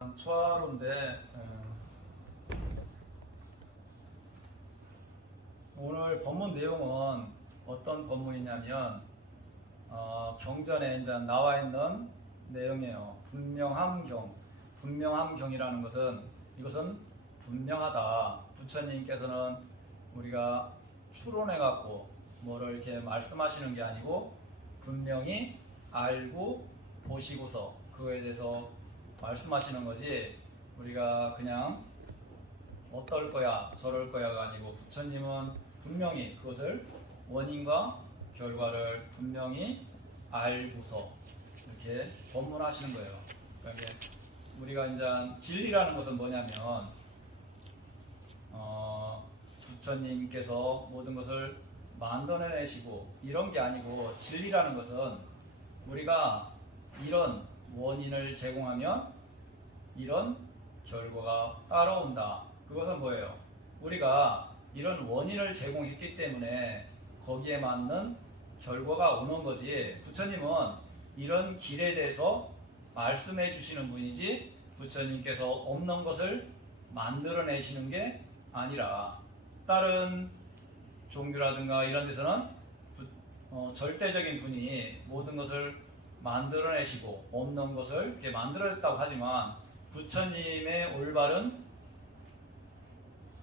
초하루인데 오늘 본문 내용은 어떤 본문이냐면 경전에 이제 나와 있는 내용이에요. 분명함경이라는 것은 이것은 분명하다. 부처님께서는 우리가 추론해 갖고 뭐를 이렇게 말씀하시는 게 아니고 분명히 알고 보시고서 그거에 대해서 말씀하시는 거지, 우리가 그냥 어떨 거야 저럴 거야가 아니고 부처님은 분명히 그것을 원인과 결과를 분명히 알고서 이렇게 법문하시는 거예요. 그러니까 우리가 이제 진리라는 것은 뭐냐면 부처님께서 모든 것을 만들어내시고 이런 게 아니고, 진리라는 것은 우리가 이런 원인을 제공하면 이런 결과가 따라온다. 그것은 뭐예요? 우리가 이런 원인을 제공했기 때문에 거기에 맞는 결과가 오는 거지, 부처님은 이런 길에 대해서 말씀해 주시는 분이지 부처님께서 없는 것을 만들어내시는 게 아니라, 다른 종교라든가 이런 데서는 절대적인 분이 모든 것을 만들어내시고 없는 것을 이렇게 만들어냈다고 하지만, 부처님의 올바른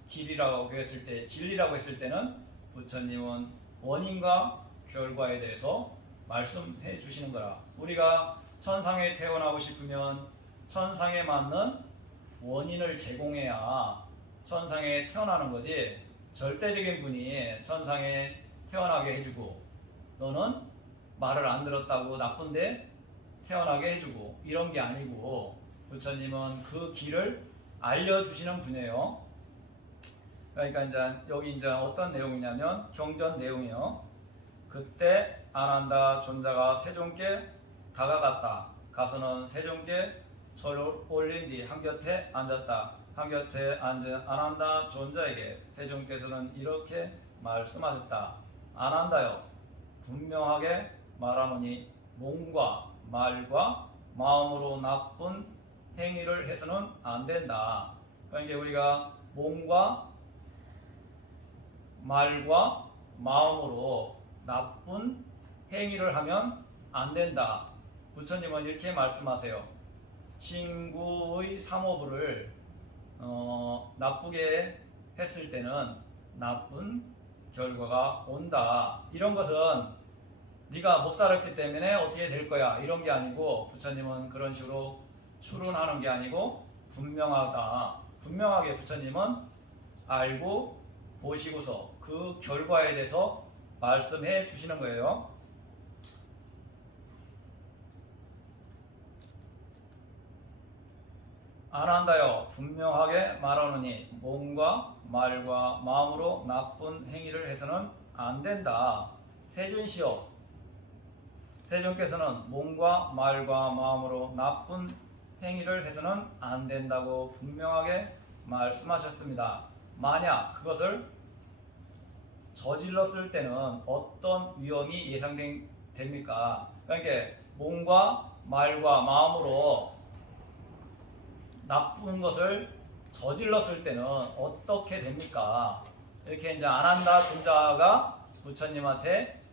길이라고 했을 때, 진리라고 했을 때는 부처님은 원인과 결과에 대해서 말씀해 주시는 거라. 우리가 천상에 태어나고 싶으면 천상에 맞는 원인을 제공해야 천상에 태어나는 거지, 절대적인 분이 천상에 태어나게 해주고 너는 말을 안 들었다고 나쁜데 태어나게 해주고 이런 게 아니고, 부처님은 그 길을 알려주시는 분이에요. 그러니까 이제 여기 이제 어떤 내용이냐면 경전 내용이에요. 그때 아난다 존자가 세존께 다가갔다. 가서는 세존께 절을 올린 뒤 한곁에 앉았다. 한곁에 앉은 아난다 존자에게 세존께서는 이렇게 말씀하셨다. 아난다여, 분명하게 말하노니 몸과 말과 마음으로 나쁜 행위를 해서는 안 된다. 그러니까 우리가 몸과 말과 마음으로 나쁜 행위를 하면 안 된다. 부처님은 이렇게 말씀하세요. 신구의 삼오부를 나쁘게 했을 때는 나쁜 결과가 온다. 이런 것은 네가 못 살았기 때문에 어떻게 될 거야 이런 게 아니고, 부처님은 그런 식으로 추론하는 게 아니고 분명하다. 분명하게 부처님은 알고 보시고서 그 결과에 대해서 말씀해 주시는 거예요. 아난다여, 분명하게 말하노니 몸과 말과 마음으로 나쁜 행위를 해서는 안 된다. 세존시여, 세존께서는 몸과 말과 마음으로 나쁜 행위를 해서는 안 된다고 분명하게 말씀하셨습니다. 만약 그것을 저질렀을 때는 어떤 위험이 예상됩니까? 그러니까 몸과 말과 마음으로 나쁜 것을 저질렀을 때는 어떻게 됩니까? 이렇게 이제 아난다 존자가 부처님한테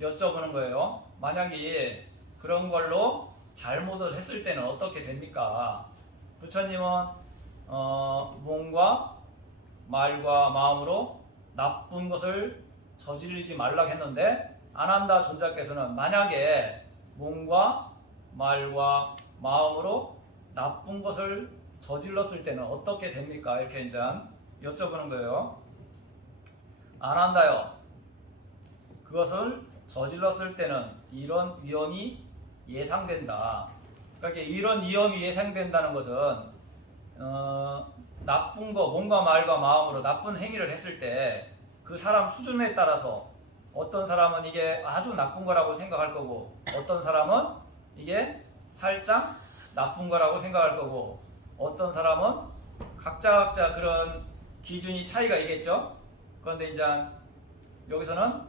여쭤보는 거예요. 만약에 그런 걸로 잘못을 했을 때는 어떻게 됩니까? 부처님은 몸과 말과 마음으로 나쁜 것을 저지르지 말라고 했는데, 아난다 존자께서는 만약에 몸과 말과 마음으로 나쁜 것을 저질렀을 때는 어떻게 됩니까? 이렇게 이제 여쭤보는 거예요. 아난다요, 그것을 저질렀을 때는 이런 위험이 예상된다. 그러니까 이런 위험이 예상된다는 것은 나쁜 거, 몸과 말과 마음으로 나쁜 행위를 했을 때 그 사람 수준에 따라서 어떤 사람은 이게 아주 나쁜 거라고 생각할 거고, 어떤 사람은 이게 살짝 나쁜 거라고 생각할 거고, 어떤 사람은 각자 그런 기준이 차이가 있겠죠. 그런데 이제 여기서는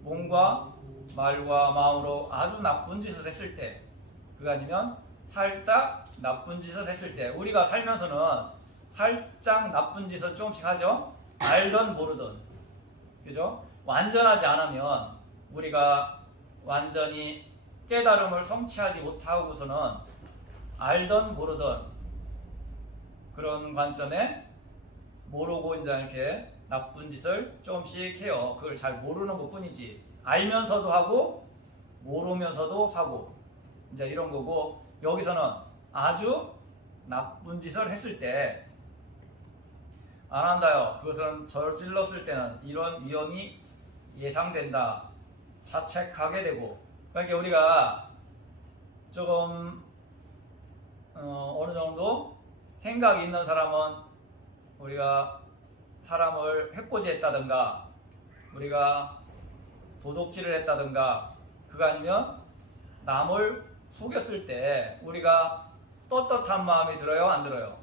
몸과 말과 마음으로 아주 나쁜 짓을 했을 때, 그가 아니면 살짝 나쁜 짓을 했을 때, 우리가 살면서는 살짝 나쁜 짓을 조금씩 하죠. 알던 모르던. 그죠? 완전하지 않으면 우리가 완전히 깨달음을 성취하지 못하고서는 알던 모르던 그런 관점에 모르고 이제 이렇게 나쁜 짓을 조금씩 해요. 그걸 잘 모르는 것 뿐이지. 알면서도 하고 모르면서도 하고 이제 이런 거고, 여기서는 아주 나쁜 짓을 했을 때 안 한다요. 그것은 저질렀을 때는 이런 위험이 예상된다. 자책하게 되고. 그러니까 우리가 조금 어느 정도 생각이 있는 사람은 우리가 사람을 해코지했다든가 우리가 도둑질을 했다든가 그거 아니면 남을 속였을 때 우리가 떳떳한 마음이 들어요? 안 들어요?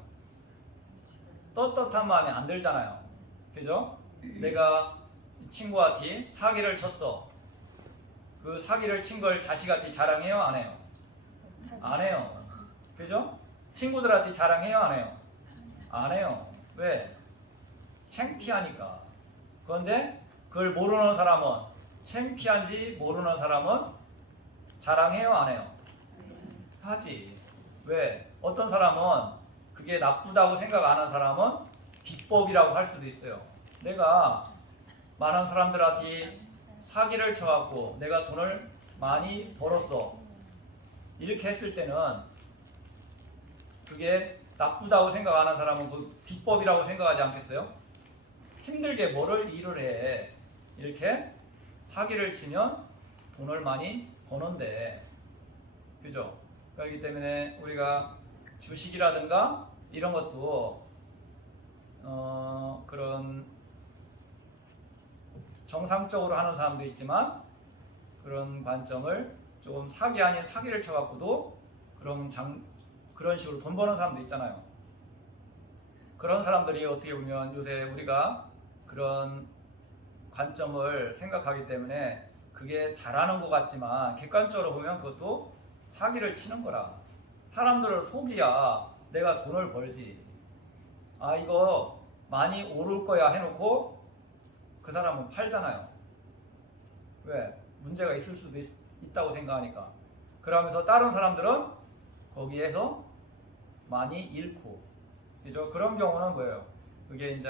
떳떳한 마음이 안 들잖아요. 그죠? 내가 친구한테 사기를 쳤어. 그 사기를 친 걸 자식한테 자랑해요? 안 해요? 안 해요. 그죠? 친구들한테 자랑해요? 안 해요? 안 해요. 왜? 창피하니까. 그런데 그걸 모르는 사람은, 창피한지 모르는 사람은 자랑해요? 안 해요? 하지. 왜? 어떤 사람은 그게 나쁘다고 생각 안 하는 사람은 비법이라고 할 수도 있어요. 내가 많은 사람들한테 사기를 쳐갖고 내가 돈을 많이 벌었어. 이렇게 했을 때는 그게 나쁘다고 생각하는 사람은 그 비법이라고 생각하지 않겠어요? 힘들게 뭐를 일을 해. 이렇게 사기를 치면 돈을 많이 버는데. 그죠? 그렇기 때문에 우리가 주식이라든가 이런 것도 그런 정상적으로 하는 사람도 있지만 그런 관점을 조금 사기 아닌 사기를 쳐갖고도 그런 식으로 돈 버는 사람도 있잖아요. 그런 사람들이 어떻게 보면 요새 우리가 그런 관점을 생각하기 때문에 그게 잘하는 것 같지만 객관적으로 보면 그것도 사기를 치는 거라. 사람들을 속이야 내가 돈을 벌지. 아 이거 많이 오를 거야 해놓고 그 사람은 팔잖아요. 왜? 문제가 있을 수도 있다고 생각하니까. 그러면서 다른 사람들은 거기에서 많이 잃고. 그죠? 그런 경우는 뭐예요? 그게 이제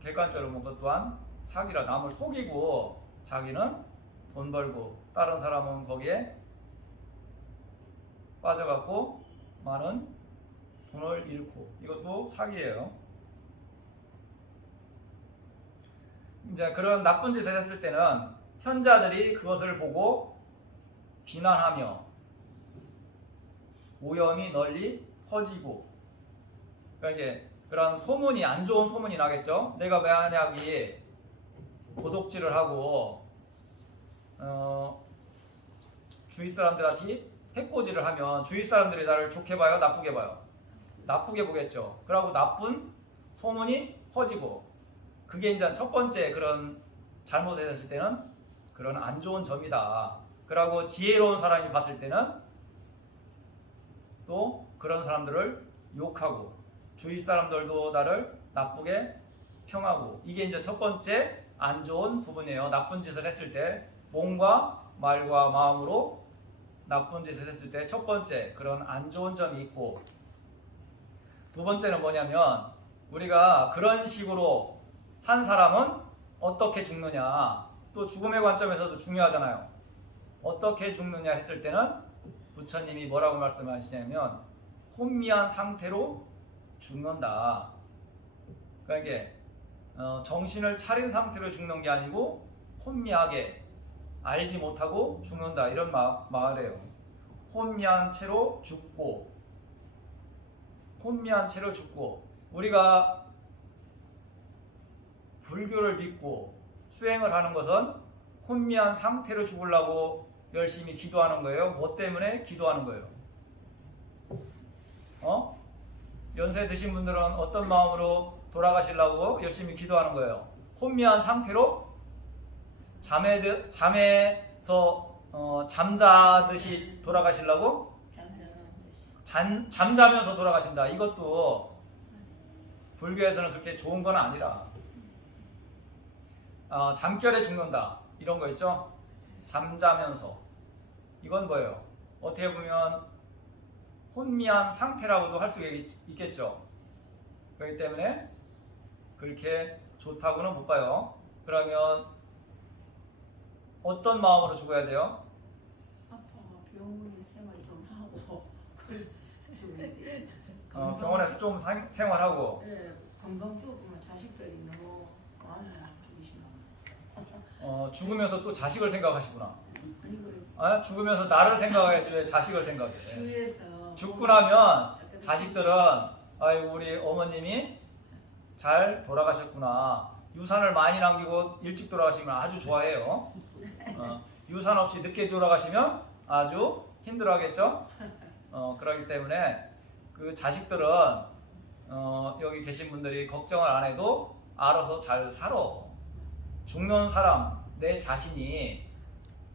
객관적으로 보면 그것 또한 사기라. 남을 속이고 자기는 돈 벌고 다른 사람은 거기에 빠져갖고 많은 돈을 잃고. 이것도 사기예요. 이제 그런 나쁜 짓을 했을 때는 현자들이 그것을 보고 비난하며 오염이 널리 퍼지고. 그러니까 이게 그런 소문이, 안 좋은 소문이 나겠죠. 내가 만약에 도둑질을 하고 주위 사람들한테 해코지를 하면 주위 사람들이 나를 좋게 봐요? 나쁘게 봐요? 나쁘게 보겠죠. 그러고 나쁜 소문이 퍼지고. 그게 이제 첫 번째 그런 잘못을 했을 때는 그런 안 좋은 점이다. 그러고 지혜로운 사람이 봤을 때는 또 그런 사람들을 욕하고 주위 사람들도 나를 나쁘게 평하고. 이게 이제 첫 번째 안 좋은 부분이에요. 나쁜 짓을 했을 때 몸과 말과 마음으로 나쁜 짓을 했을 때 첫 번째 그런 안 좋은 점이 있고, 두 번째는 뭐냐면 우리가 그런 식으로 산 사람은 어떻게 죽느냐. 또 죽음의 관점에서도 중요하잖아요. 어떻게 죽느냐 했을 때는 부처님이 뭐라고 말씀하시냐면 혼미한 상태로 죽는다. 그러니까 이게 정신을 차린 상태로 죽는 게 아니고 혼미하게 알지 못하고 죽는다. 이런 말이에요. 혼미한 채로 죽고. 혼미한 채로 죽고. 우리가 불교를 믿고 수행을 하는 것은 혼미한 상태로 죽으려고 열심히 기도하는 거예요. 뭐 때문에 기도하는 거예요? 연세 드신 분들은 어떤 마음으로 돌아가시려고 열심히 기도하는 거예요? 혼미한 상태로 잠에서 잠자듯이 돌아가시려고 잠자면서 돌아가신다. 이것도 불교에서는 그렇게 좋은 건 아니라 잠결에 죽는다. 이런 거 있죠? 잠자면서. 이건 뭐예요? 어떻게 보면 혼미한 상태라고도 할 수 있겠죠. 그렇기 때문에 그렇게 좋다고는 못 봐요. 그러면 어떤 마음으로 죽어야 돼요? 아빠가 병원에 생활 좀 하고 병원에서 좀 생활하고 네, 건강 죽으면 자식들이 너무 마음이 아프고 싶나. 죽으면서 또 자식을 생각하시구나. 아니 그래 죽으면서 나를 생각해야지 왜 자식을 생각해. 주위에서 죽고 나면 자식들은 아이고 우리 어머님이 잘 돌아가셨구나. 유산을 많이 남기고 일찍 돌아가시면 아주 좋아해요. 유산 없이 늦게 돌아가시면 아주 힘들어하겠죠. 그렇기 때문에 그 자식들은 여기 계신 분들이 걱정을 안 해도 알아서 잘 살아. 죽는 사람 내 자신이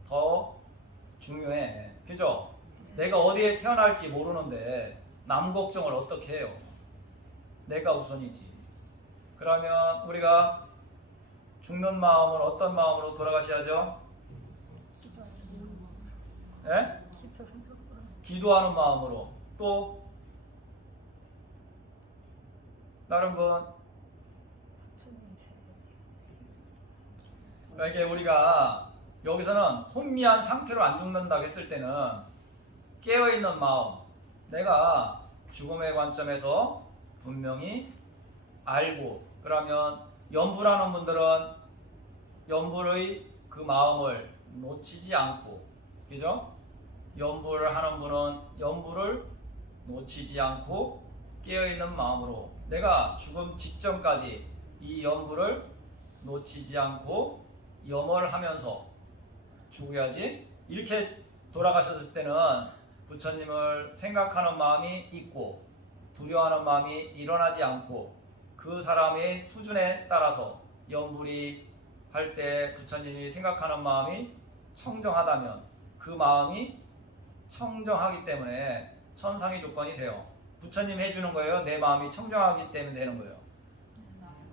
더 중요해. 그죠? 내가 어디에 태어날지 모르는데 남 걱정을 어떻게 해요? 내가 우선이지. 그러면 우리가 죽는 마음을 어떤 마음으로 돌아가셔야죠? 네? 기도하는 마음으로. 또 다른 분? 이게 우리가 여기서는 혼미한 상태로 안 죽는다고 했을 때는 깨어있는 마음, 내가 죽음의 관점에서 분명히 알고, 그러면 염불하는 분들은 염불의 그 마음을 놓치지 않고, 그죠? 염불을 하는 분은 염불을 놓치지 않고 깨어있는 마음으로 내가 죽음 직전까지 이 염불을 놓치지 않고 염을 하면서 죽어야지. 이렇게 돌아가셨을 때는 부처님을 생각하는 마음이 있고 두려워하는 마음이 일어나지 않고 그 사람의 수준에 따라서 염불이 할 때 부처님이 생각하는 마음이 청정하다면 그 마음이 청정하기 때문에 천상의 조건이 돼요. 부처님이 해주는 거예요? 내 마음이 청정하기 때문에 되는 거예요?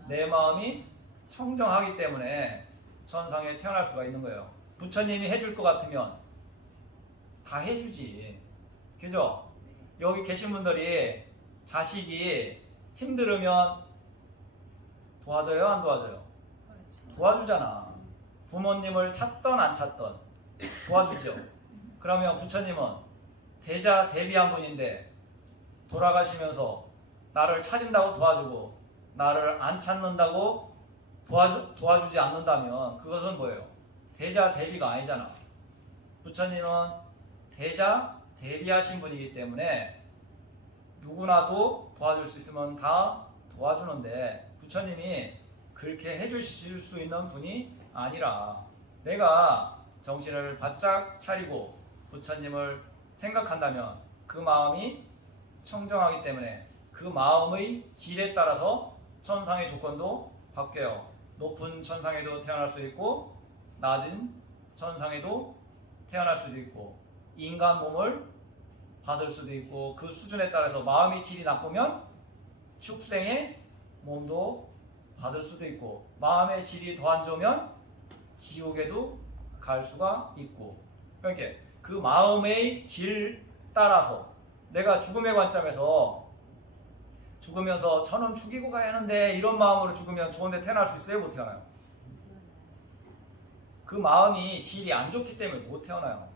내 마음이 청정하기 때문에 천상에 태어날 수가 있는 거예요. 부처님이 해줄 것 같으면 다 해주지. 그죠? 여기 계신 분들이 자식이 힘들으면 도와줘요? 안 도와줘요? 도와주잖아. 부모님을 찾던 안 찾던 도와주죠. 그러면 부처님은 대자 대비한 분인데 돌아가시면서 나를 찾은다고 도와주고 나를 안 찾는다고 도와주지 않는다면 그것은 뭐예요? 대자 대비가 아니잖아. 부처님은 대자 대비하신 분이기 때문에 누구나도 도와줄 수 있으면 다 도와주는데 부처님이 그렇게 해주실 수 있는 분이 아니라 내가 정신을 바짝 차리고 부처님을 생각한다면 그 마음이 청정하기 때문에 그 마음의 질에 따라서 천상의 조건도 바뀌어요. 높은 천상에도 태어날 수 있고 낮은 천상에도 태어날 수도 있고 인간 몸을 받을 수도 있고 그 수준에 따라서 마음의 질이 나쁘면 축생의 몸도 받을 수도 있고 마음의 질이 더 안 좋으면 지옥에도 갈 수가 있고 그러니까 그 마음의 질 따라서 내가 죽음의 관점에서 죽으면서 저는 죽이고 가야 하는데 이런 마음으로 죽으면 좋은 데 태어날 수 있어요? 못 태어나요? 그 마음이 질이 안 좋기 때문에 못 태어나요.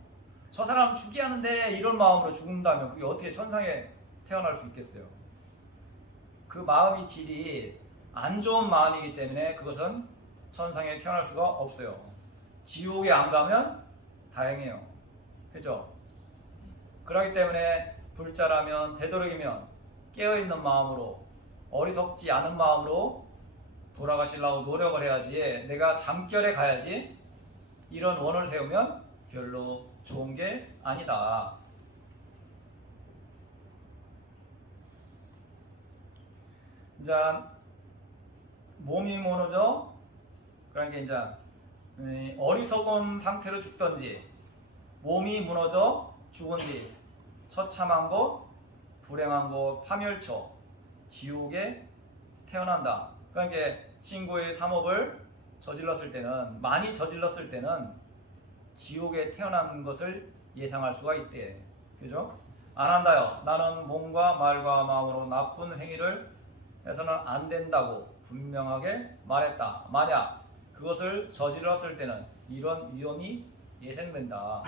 저 사람 죽여야 하는데 이런 마음으로 죽는다면 그게 어떻게 천상에 태어날 수 있겠어요? 그 마음의 질이 안 좋은 마음이기 때문에 그것은 천상에 태어날 수가 없어요. 지옥에 안 가면 다행이에요. 그죠? 그렇기 때문에 불자라면 되도록이면 깨어있는 마음으로 어리석지 않은 마음으로 돌아가시려고 노력을 해야지 내가 잠결에 가야지 이런 원을 세우면 별로 좋은 게 아니다. 자, 몸이 무너져 그러니까 이제 어리석은 상태로 죽던지 몸이 무너져 죽은 뒤 처참한 것 불행한 곳 파멸처 지옥에 태어난다. 그러니까 신고의 삼업을 저질렀을 때는 많이 저질렀을 때는 지옥에 태어난 것을 예상할 수가 있대. 그죠? 안 한다요. 나는 몸과 말과 마음으로 나쁜 행위를 해서는 안 된다고 분명하게 말했다. 만약 그것을 저질렀을 때는 이런 위험이 예상된다.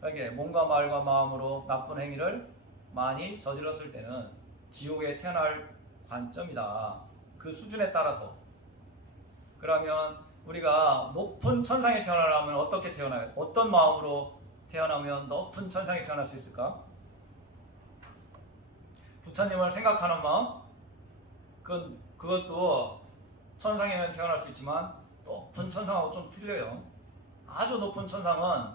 그러니까 몸과 말과 마음으로 나쁜 행위를 많이 저질렀을 때는 지옥에 태어날 관점이다. 그 수준에 따라서. 그러면 우리가 높은 천상에 태어나려면 어떻게 태어나요? 어떤 마음으로 태어나면 높은 천상에 태어날 수 있을까? 부처님을 생각하는 마음? 그것도 천상에는 태어날 수 있지만 높은 천상하고 좀 틀려요. 아주 높은 천상은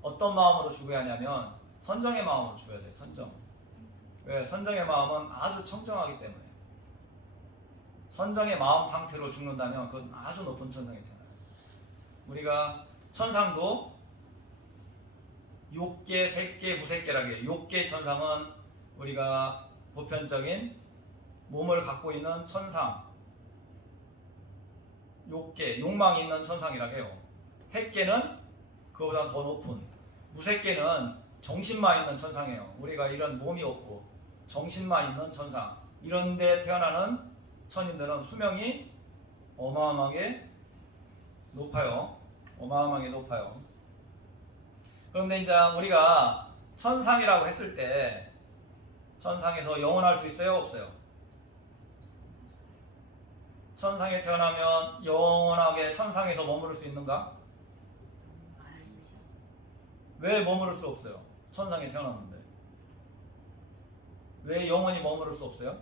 어떤 마음으로 죽어야 하냐면 선정의 마음으로 죽어야 돼요. 선정. 왜? 선정의 마음은 아주 청정하기 때문에. 선정의 마음 상태로 죽는다면 그건 아주 높은 천상에 태어나요. 우리가 천상도 욕계, 색계, 무색계라고 해요. 욕계 천상은 우리가 보편적인 몸을 갖고 있는 천상, 욕계, 욕망이 있는 천상이라고 해요. 색계는 그거보다 더 높은, 무색계는 정신만 있는 천상이에요. 우리가 이런 몸이 없고 정신만 있는 천상, 이런 데 태어나는 천인들은 수명이 어마어마하게 높아요. 어마어마하게 높아요. 그런데 이제 우리가 천상이라고 했을 때 천상에서 영원할 수 있어요? 없어요? 천상에 태어나면 영원하게 천상에서 머무를 수 있는가? 아니죠. 왜 머무를 수 없어요? 천상에 태어났는데. 왜 영원히 머무를 수 없어요?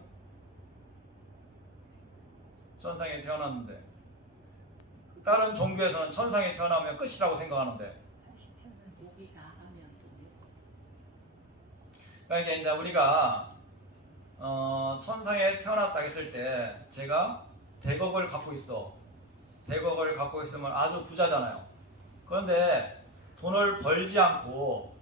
천상에 태어났는데. 다른 종교에서는 천상에 태어나면 끝이라고 생각하는데. 목이 다 하면 그러니까 이제 우리가 천상에 태어났다 했을 때 제가 100억을 갖고 있어. 100억을 갖고 있으면 아주 부자잖아요. 그런데 돈을 벌지 않고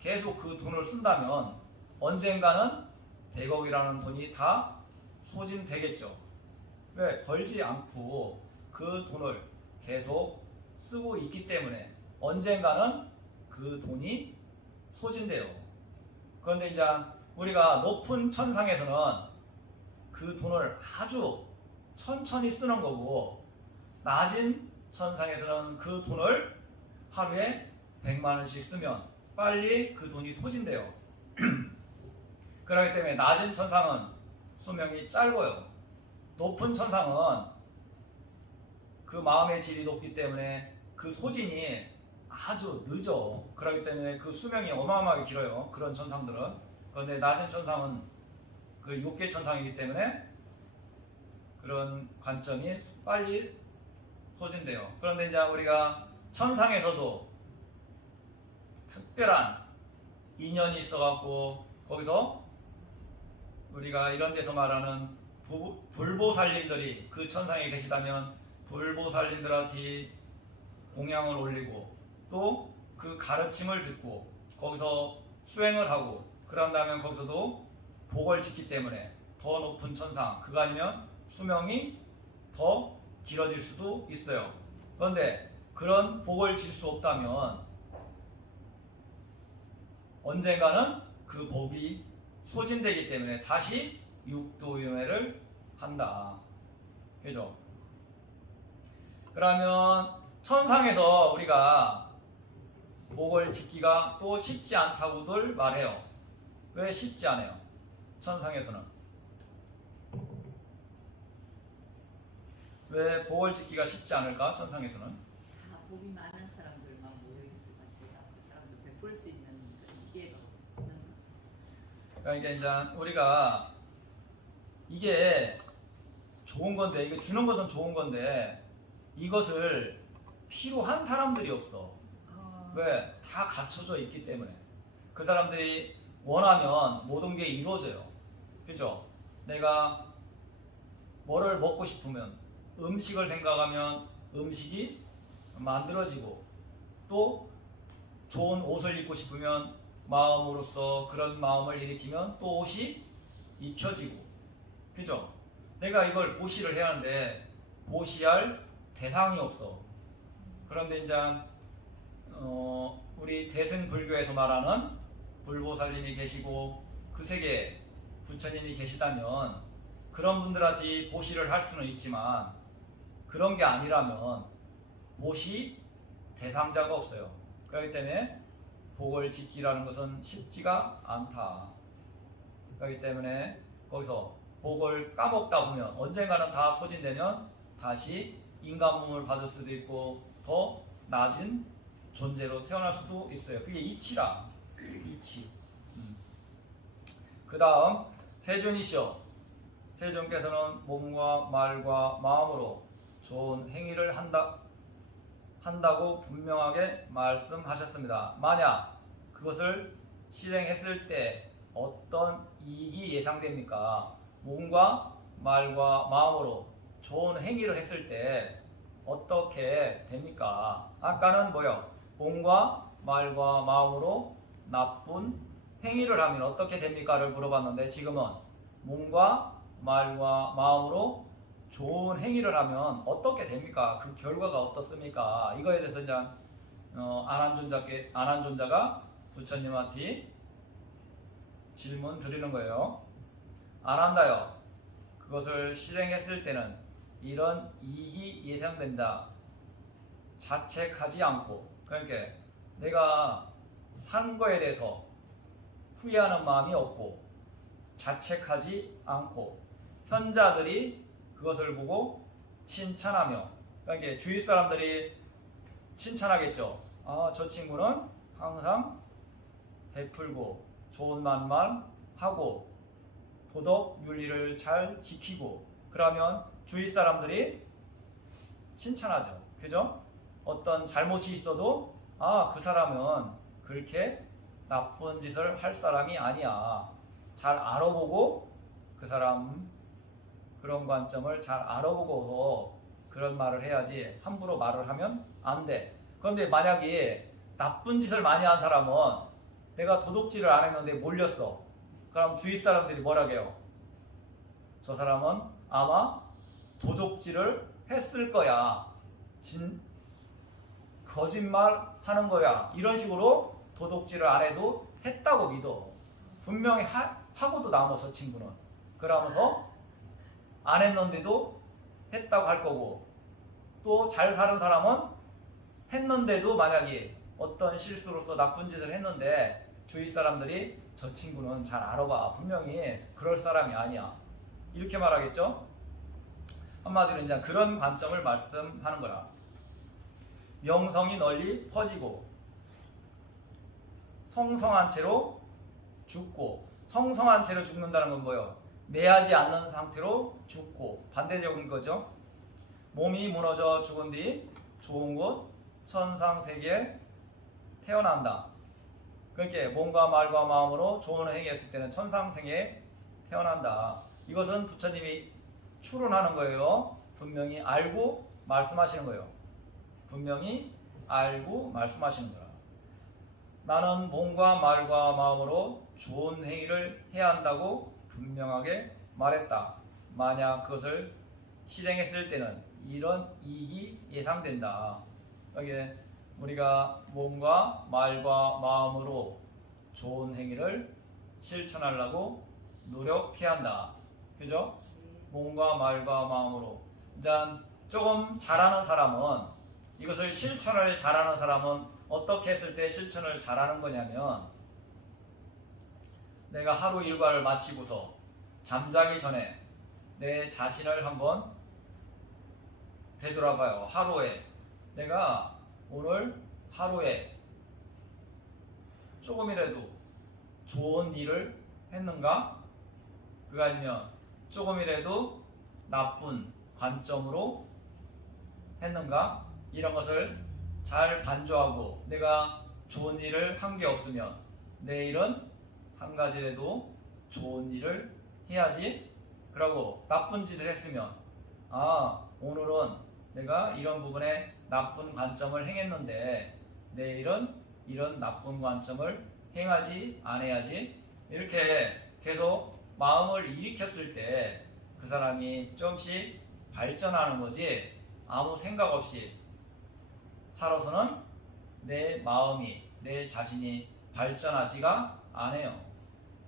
계속 그 돈을 쓴다면 언젠가는 100억이라는 돈이 다 소진되겠죠. 왜? 벌지 않고 그 돈을 계속 쓰고 있기 때문에 언젠가는 그 돈이 소진돼요. 그런데 이제 우리가 높은 천상에서는 그 돈을 아주 천천히 쓰는 거고, 낮은 천상에서는 그 돈을 하루에 100만 원씩 쓰면 빨리 그 돈이 소진돼요. 그렇기 때문에 낮은 천상은 수명이 짧아요. 높은 천상은 그 마음의 질이 높기 때문에 그 소진이 아주 늦어. 그렇기 때문에 그 수명이 어마어마하게 길어요. 그런 천상들은. 그런데 낮은 천상은 그 욕계 천상이기 때문에 그런 관점이 빨리 소진돼요. 그런데 이제 우리가 천상에서도 특별한 인연이 있어갖고 거기서 우리가 이런 데서 말하는 불보살님들이 그 천상에 계시다면 불보살님들한테 공양을 올리고 또 그 가르침을 듣고 거기서 수행을 하고 그런 다음에 거기서도 복을 짓기 때문에 더 높은 천상, 그거 아니면 수명이 더 길어질 수도 있어요. 그런데 그런 복을 질 수 없다면 언젠가는 그 복이 소진되기 때문에 다시 육도윤회를 한다. 그죠? 그러면 천상에서 우리가 복을 짓기가 또 쉽지 않다고들 말해요. 왜 쉽지 않아요? 천상에서는. 왜 복을 짓기가 쉽지 않을까? 천상에서는. 다 복이 많은 사람들만 모여있으면 제가 그 사람들 베풀 수 있는 그런 기회가 없는. 그러니까 이제 우리가 이게 좋은 건데, 이게 주는 것은 좋은 건데 이것을 필요한 사람들이 없어. 왜? 다 갖춰져 있기 때문에. 그 사람들이 원하면 모든 게 이루어져요. 그죠? 내가 뭐를 먹고 싶으면 음식을 생각하면 음식이 만들어지고, 또 좋은 옷을 입고 싶으면 마음으로써 그런 마음을 일으키면 또 옷이 입혀지고, 그죠? 내가 이걸 보시를 해야 하는데 보시할 대상이 없어. 그런데 이제 우리 대승불교에서 말하는 불보살님이 계시고 그 세계에 부처님이 계시다면 그런 분들한테 보시를 할 수는 있지만, 그런 게 아니라면 보시 대상자가 없어요. 그렇기 때문에 복을 짓기라는 것은 쉽지가 않다. 그렇기 때문에 거기서 복을 까먹다 보면 언젠가는 다 소진되면 다시 인간 몸을 받을 수도 있고 더 낮은 존재로 태어날 수도 있어요. 그게 이치라. 이치. 그 다음 세존이시여, 세존께서는 몸과 말과 마음으로 좋은 행위를 한다고 분명하게 말씀하셨습니다. 만약 그것을 실행했을 때 어떤 이익이 예상됩니까? 몸과 말과 마음으로 좋은 행위를 했을 때 어떻게 됩니까? 아까는 뭐요? 몸과 말과 마음으로 나쁜 행위를 하면 어떻게 됩니까를 물어봤는데, 지금은 몸과 말과 마음으로 좋은 행위를 하면 어떻게 됩니까? 그 결과가 어떻습니까? 이거에 대해서 이제 안한존자가 부처님한테 질문 드리는 거예요. 안 한다요. 그것을 실행했을 때는 이런 이익이 예상된다. 자책하지 않고, 그러니까 내가 산 거에 대해서 후회하는 마음이 없고 자책하지 않고 현자들이 그것을 보고 칭찬하며, 그러니까 주위 사람들이 칭찬하겠죠. 아, 저 친구는 항상 베풀고 좋은 말만 하고 도덕 윤리를 잘 지키고, 그러면 주위 사람들이 칭찬하죠. 그죠? 어떤 잘못이 있어도 아, 그 사람은 그렇게 나쁜 짓을 할 사람이 아니야. 잘 알아보고 그 사람 그런 관점을 잘 알아보고 그런 말을 해야지 함부로 말을 하면 안 돼. 그런데 만약에 나쁜 짓을 많이 한 사람은 내가 도둑질을 안 했는데 몰렸어. 그럼 주위 사람들이 뭐라 해요? 저 사람은 아마 도둑질을 했을 거야. 거짓말 하는 거야. 이런 식으로 도둑질을 안 해도 했다고 믿어. 분명히 하고도 남아, 저 친구는. 그러면서 안 했는데도 했다고 할 거고, 또 잘 사는 사람은 했는데도 만약에 어떤 실수로서 나쁜 짓을 했는데 주위 사람들이 저 친구는 잘 알아봐. 분명히 그럴 사람이 아니야. 이렇게 말하겠죠? 한마디로 이제 그런 관점을 말씀하는 거라. 명성이 널리 퍼지고 성성한 채로 죽고, 성성한 채로 죽는다는 건 뭐예요? 매하지 않는 상태로 죽고, 반대적인 거죠. 몸이 무너져 죽은 뒤 좋은 곳 천상세계에 태어난다. 그렇게 몸과 말과 마음으로 좋은 행위했을 때는 천상세계에 태어난다. 이것은 부처님이 추론하는 거예요. 분명히 알고 말씀하시는 거예요. 분명히 알고 말씀하시는 거야. 나는 몸과 말과 마음으로 좋은 행위를 해야 한다고 분명하게 말했다. 만약 그것을 실행했을 때는 이런 이익이 예상된다. 여기에 우리가 몸과 말과 마음으로 좋은 행위를 실천하려고 노력해야 한다. 그죠? 몸과 말과 마음으로. 이제 조금 잘하는 사람은, 이것을 실천을 잘하는 사람은 어떻게 했을 때 실천을 잘하는 거냐면, 내가 하루 일과를 마치고서 잠자기 전에 내 자신을 한번 되돌아봐요. 하루에 내가 오늘 하루에 조금이라도 좋은 일을 했는가? 그가 아니면 조금이라도 나쁜 관점으로 했는가? 이런 것을 잘 반조하고, 내가 좋은 일을 한 게 없으면 내일은 한 가지라도 좋은 일을 해야지. 그러고 나쁜 짓을 했으면 아, 오늘은 내가 이런 부분에 나쁜 관점을 행했는데 내일은 이런 나쁜 관점을 행하지 않아야지 이렇게 계속 마음을 일으켰을 때 그 사람이 조금씩 발전하는 거지 아무 생각 없이 살아서는 내 마음이 내 자신이 발전하지가 않아요.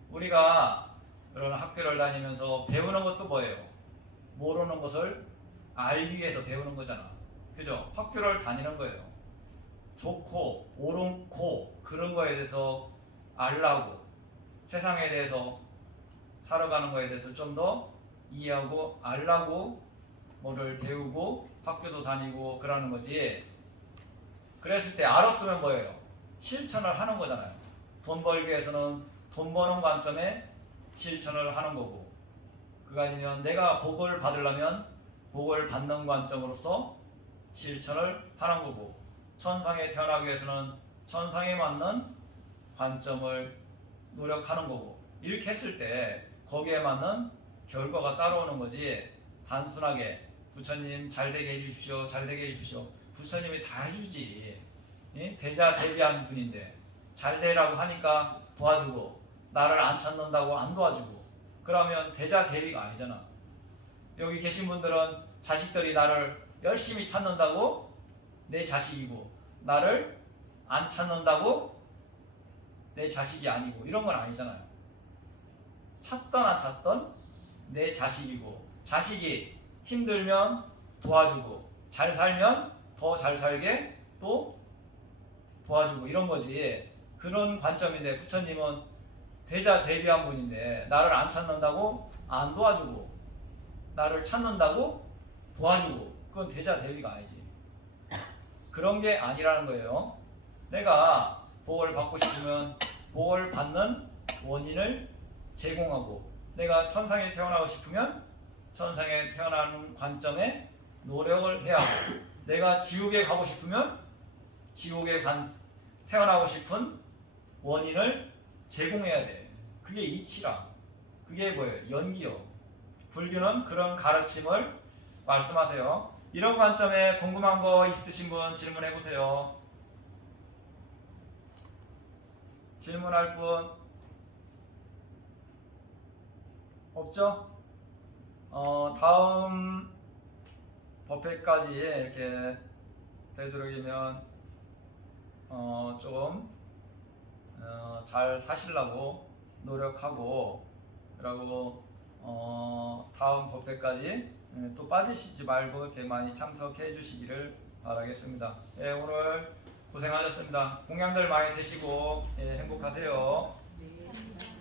우리가 그런 학교를 다니면서 배우는 것도 뭐예요? 모르는 것을 알기 위해서 배우는 거잖아. 그죠? 학교를 다니는 거예요. 좋고 옳고 그런 거에 대해서 알라고 세상에 대해서 살아가는 거에 대해서 좀 더 이해하고 알라고 뭐를 배우고 학교도 다니고 그러는 거지. 그랬을 때 알았으면 뭐예요? 실천을 하는 거잖아요. 돈 벌기 위해서는 돈 버는 관점에 실천을 하는 거고 그거 아니면 내가 복을 받으려면 복을 받는 관점으로서 실천을 하는 거고 천상에 태어나기 위해서는 천상에 맞는 관점을 노력하는 거고 이렇게 했을 때 거기에 맞는 결과가 따라오는 거지 단순하게 부처님 잘되게 해주십시오 잘되게 해주십시오 부처님이 다 해주지 대자대비한 분인데 잘되라고 하니까 도와주고 나를 안 찾는다고 안 도와주고 그러면 대자대비가 아니잖아. 여기 계신 분들은 자식들이 나를 열심히 찾는다고 내 자식이고 나를 안 찾는다고 내 자식이 아니고 이런 건 아니잖아요. 찾던 안 찾던 내 자식이고 자식이 힘들면 도와주고 잘 살면 더 잘 살게 또 도와주고 이런 거지. 그런 관점인데 부처님은 대자대비한 분인데 나를 안 찾는다고 안 도와주고 나를 찾는다고 도와주고 그건 대자대비가 아니지. 그런 게 아니라는 거예요. 내가 복을 받고 싶으면 복을 받는 원인을 제공하고 내가 천상에 태어나고 싶으면 천상에 태어나는 관점에 노력을 해야 하고 내가 지옥에 가고 싶으면 지옥에 태어나고 싶은 원인을 제공해야 돼. 그게 이치라. 그게 뭐예요? 연기요. 불교는 그런 가르침을 말씀하세요. 이런 관점에 궁금한 거 있으신 분 질문해 보세요. 질문할 분 없죠? 다음 법회까지 이렇게 되도록이면 좀 잘 사시려고 노력하고 그리고 다음 법회까지 또 빠지시지 말고 이렇게 많이 참석해 주시기를 바라겠습니다. 예, 오늘 고생하셨습니다. 공양들 많이 되시고 예, 행복하세요. 네.